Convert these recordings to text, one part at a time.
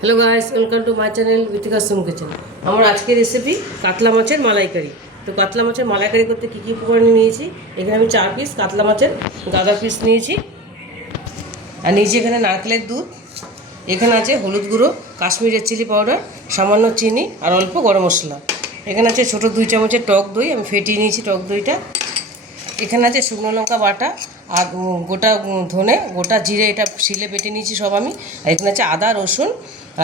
Hello guys, welcome to my channel Bithika Som kitchen. আমার আজকের recipe কাতলা মাছের মালাইকারি। তো কাতলা মাছের মালাইকারি করতে কী কী উপকরণ নিয়েছি, এখানে আমি 4 পিস কাতলা মাছের গাদা পিস নিয়েছি, আর নিয়েছি এখানে নারকেলের দুধ, এখানে আছে হলুদ গুঁড়ো, কাশ্মীরের চিলি পাউডার, সামান্য চিনি আর অল্প গরম মশলা। এখানে আছে ছোটো 2 চামচের টক দই, আমি ফেটিয়ে নিয়েছি টক দইটা। এখানে আছে শুকনো লঙ্কা বাটা আর গোটা ধনে, গোটা জিরে, এটা শিলে বেটে নিয়েছি সব আমি। আর এখানে আছে আদা, রসুন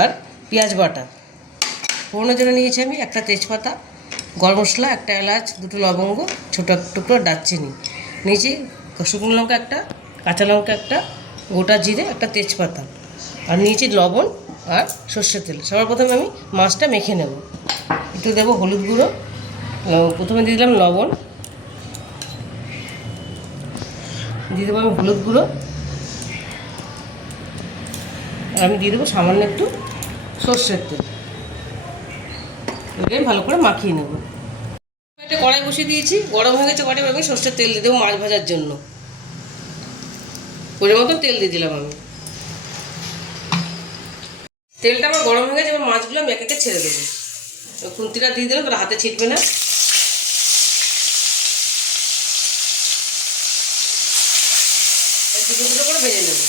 আর পেঁয়াজ বাটা। ফোড়নের জন্য নিয়েছি আমি একটা তেজপাতা, গরম মশলা, একটা এলাচ, 2টো লবঙ্গ, ছোটো টুকরো দারচিনি নিয়েছি, শুকনো লঙ্কা একটা, কাঁচা লঙ্কা একটা, গোটা জিরে, একটা তেজপাতা, আর নিয়েছি লবণ আর সর্ষের তেল। সবার প্রথমে আমি মাছটা মেখে নেব। একটু দেবো হলুদ গুঁড়ো, প্রথমে দিয়ে দিলাম লবণ, দিয়ে দেবো আমি হলুদ গুঁড়ো, আর আমি দিয়ে দেবো সামান্য একটু সর্ষের তেল। এটাকে ভালো করে মাখিয়ে নেব। একটা কড়াই বসিয়ে দিয়েছি, গরম হয়ে গেছে কড়াই, আমি সর্ষের তেল দিয়ে দেবো মাছ ভাজার জন্য। পরিমাণ মতো তেল দিয়ে দিলাম আমি। তেলটা আমার গরম হয়ে গেছে, এবার মাছগুলো আমি একে একে ছেড়ে দেবো। খুন্তিটা দিয়ে দিলাম, তাহলে হাতে ছিটবে না। দুটো দুটো করে ভেজে নেব।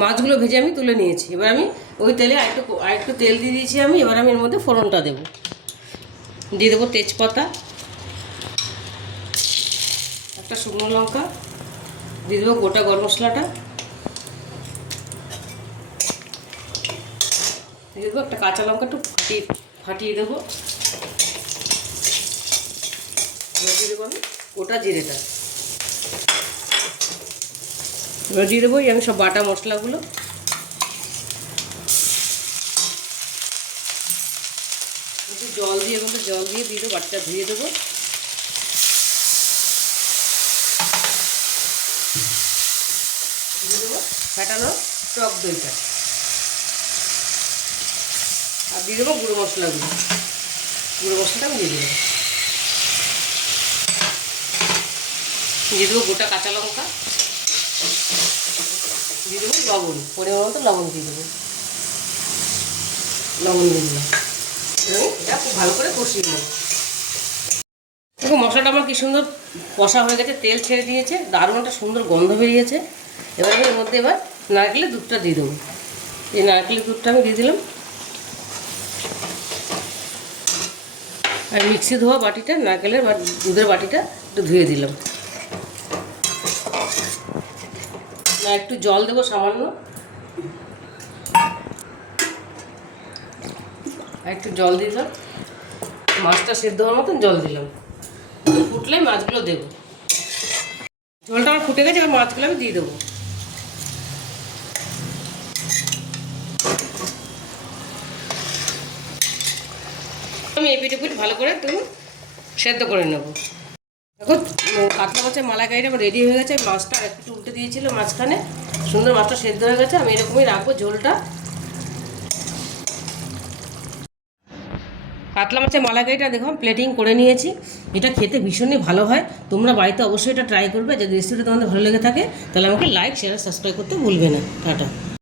মাছগুলো ভেজে আমি তুলে নিয়েছি। এবার আমি ওই তেলে আরেকটু তেল দিয়ে দিয়েছি আমি। এবার আমি এর মধ্যে ফোড়নটা দেবো। দিয়ে দেবো তেজপাতা, একটা শুকনো লঙ্কা, দিয়ে দেবো গোটা গরম মশলাটা, দিয়ে দেবো একটা কাঁচা লঙ্কা, একটু ফাটিয়ে দেবো। দিয়ে দেবো আমি গোটা জিরেটা, এবার দিয়ে দেবো আমি সব বাটা মশলাগুলো। একটু জল দিয়ে এর মধ্যে জল দিয়ে দেবো, বাটিটা ধুয়ে দেবো। দিয়ে দেবো ফেটানো টক দইটা, আর দিয়ে দেবো গুঁড়ো মশলাগুলো। গুঁড়ো মশলাটা আমি দিয়ে দেবো। দিয়ে দেবো গোটা কাঁচা লঙ্কা, দিয়ে দেবো লবণ, পরিমাণ মতো লবণ দিয়ে দেবো। লবণ দিয়ে দিলাম। এটা খুব ভালো করে কষিয়ে নেব। দেখো মশলাটা আমার কি সুন্দর কষা হয়ে গেছে, তেল ছেড়ে দিয়েছে, দারুণ একটা সুন্দর গন্ধ বেরিয়েছে। এবার আমি এর মধ্যে নারকেলের দুধটা দিয়ে দেবো। এই নারকেলের দুধটা আমি দিয়ে দিলাম। আর মিক্সি ধোয়া বাটিটা, নারকেলের দুধের বাটিটা একটু ধুয়ে দিলাম। না একটু জল দেবো সামান্য, আর একটু জল দিয়ে দিলাম। মাছটা সেদ্ধ হওয়ার মতন জল দিলাম। ফুটলে মাছগুলো দেবো। জলটা আমার ফুটে গেছে, এবার মাছগুলো আমি দিয়ে দেবো। আমি এপিট ওপিট ভালো করে একটু সেদ্ধ করে নেব। দেখো কাতলা মাছের মালাইকারিটা আমার রেডি হয়ে গেছে। মাছটা একটু উল্টে দিয়েছিল মাঝখানে, সুন্দর মাছটা সেদ্ধ হয়ে গেছে। আমি এরকমই রাখবো ঝোলটা। কাতলা মাছের মালাইকারিটা দেখো প্লেটিং করে নিয়েছি। এটা খেতে ভীষণই ভালো হয়। তোমরা বাড়িতে অবশ্যই এটা ট্রাই করবে। যদি রেসিপিটা তোমাদের ভালো লেগে থাকে তাহলে আমাকে লাইক, শেয়ার, সাবস্ক্রাইব করতে ভুলবে না। টাটা।